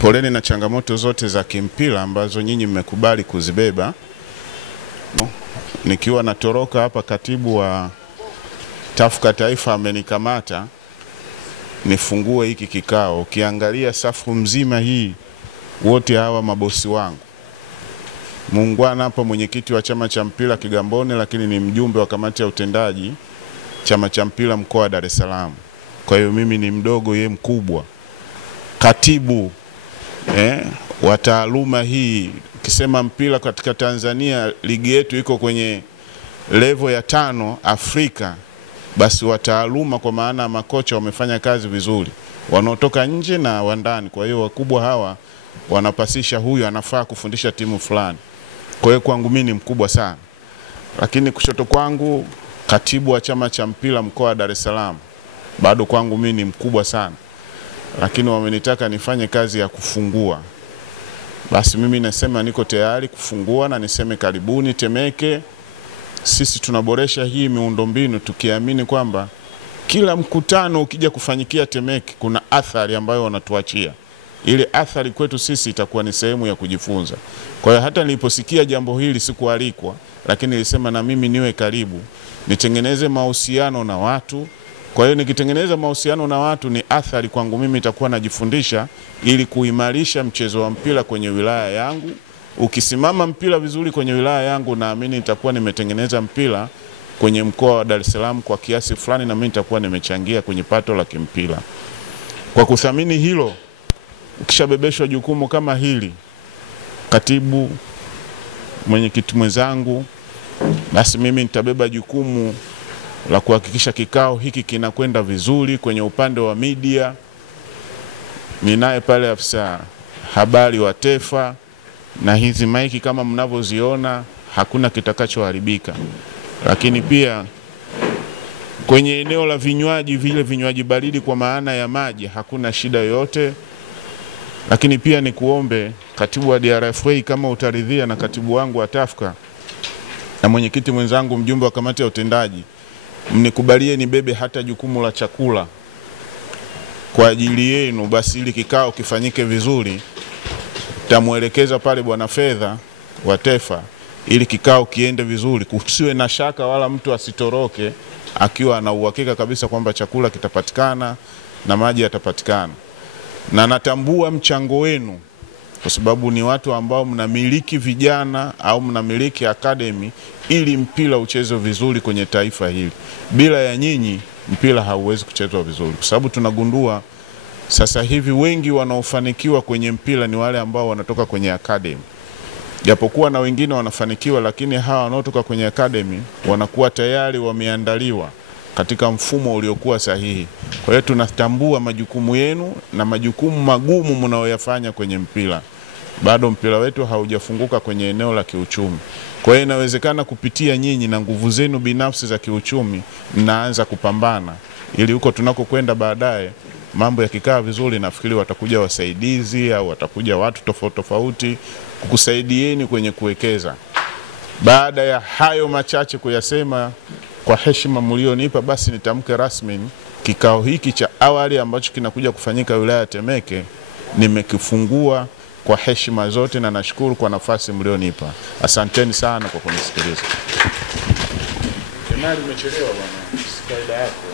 Poleni na changamoto zote za kimpira ambazo nyinyi mmekubali kuzibeba. Nikiwa natoroka hapa, katibu wa Tafuka Taifa amenikamata nifungue hiki kikao. Ukiangalia safu mzima hii, wote hawa mabosi wangu. Muungwana hapa mwenyekiti wa chama cha mpira Kigamboni, lakini ni mjumbe wa kamati ya utendaji chama cha mpira mkoa wa Dar es Salaam. Kwa hiyo mimi ni mdogo, yeye mkubwa. Katibu wa taaluma hii, kisema mpira katika Tanzania ligi yetu iko kwenye level ya 5 Afrika, basi wataaluma kwa maana makocha wamefanya kazi vizuri, wanaotoka nje na wandani. Kwa hiyo wakubwa hawa wanapasisha huyu anafaa kufundisha timu fulani. Kwa hiyo kwangu mimi ni mkubwa sana. Lakini kushoto kwangu katibu wa chama cha mpira mkoa wa Dar es Salaam, bado kwangu mimi ni mkubwa sana. Lakini wamenitaka nifanye kazi ya kufungua. Basi mimi nasema niko tayari kufungua na niseme karibuni Temeke. Sisi tunaboresha hii miundombinu tukiamini kwamba kila mkutano ukija kufanyikia Temeke kuna athari ambayo wanatuachia. Ile athari kwetu sisi itakuwa ni sehemu ya kujifunza. Kwa hiyo hata niliposikia jambo hili sikualikwa, lakini nilisema na mimi niwe karibu, nitengeneze mahusiano na watu. Kwa hiyo nikitengeneza mahusiano na watu ni athari kwangu mimi, itakuwa najifundisha ili kuimarisha mchezo wa mpira kwenye wilaya yangu. Ukisimama mpira vizuri kwenye wilaya yangu, naamini nitakuwa nimetengeneza mpira kwenye mkoa wa Dar es Salaam kwa kiasi fulani, na mimi nitakuwa nimechangia kwenye pato la kimpira. Kwa kuthamini hilo, ukishabebeshwa jukumu kama hili, katibu, mwenyekiti mwenzangu, basi mimi nitabeba jukumu la kuhakikisha kikao hiki kinakwenda vizuri. Kwenye upande wa media, ninaye pale afisa habari wa TEFA, na hizi maiki kama mnavyoziona hakuna kitakachoharibika. Lakini pia kwenye eneo la vinywaji, vile vinywaji baridi kwa maana ya maji, hakuna shida yoyote. Lakini pia ni kuombe katibu wa DRFA, kama utaridhia, na katibu wangu wa Tafuka na mwenyekiti mwenzangu mjumbe wa kamati ya utendaji, mnikubalie nibebe hata jukumu la chakula kwa ajili yenu. Basi ili kikao kifanyike vizuri, tamuelekeza pale bwana fedha wa TEFA ili kikao kiende vizuri, kusiwe na shaka wala mtu asitoroke akiwa na uhakika kabisa kwamba chakula kitapatikana na maji yatapatikana. Na natambua mchango wenu kwa sababu ni watu ambao mnamiliki vijana au mnamiliki academy ili mpira uchezwe vizuri kwenye taifa hili. Bila ya nyinyi mpira hauwezi kuchezwa vizuri, kwa sababu tunagundua sasa hivi wengi wanaofanikiwa kwenye mpira ni wale ambao wanatoka kwenye academy. Japokuwa na wengine wanafanikiwa, lakini hawa wanaotoka kwenye academy wanakuwa tayari wameandaliwa katika mfumo uliokuwa sahihi. Kwa hiyo tunatambua majukumu yenu na majukumu magumu mnaoyafanya kwenye mpira. Bado mpira wetu haujafunguka kwenye eneo la kiuchumi. Kwa hiyo inawezekana kupitia nyinyi na nguvu zenu binafsi za kiuchumi mnaanza kupambana, ili huko tunakokwenda baadaye mambo yakikaa vizuri, nafikiri watakuja wasaidizi au watakuja watu tofauti tofauti kukusaidieni kwenye kuwekeza. Baada ya hayo machache kuyasema, kwa heshima mlionipa, basi nitamke rasmi kikao hiki cha awali ambacho kinakuja kufanyika wilaya Temeke nimekifungua kwa heshima zote, na nashukuru kwa nafasi mlionipa. Asanteni sana kwa kunisikiliza. Umechelewa bwana, si kaida yako.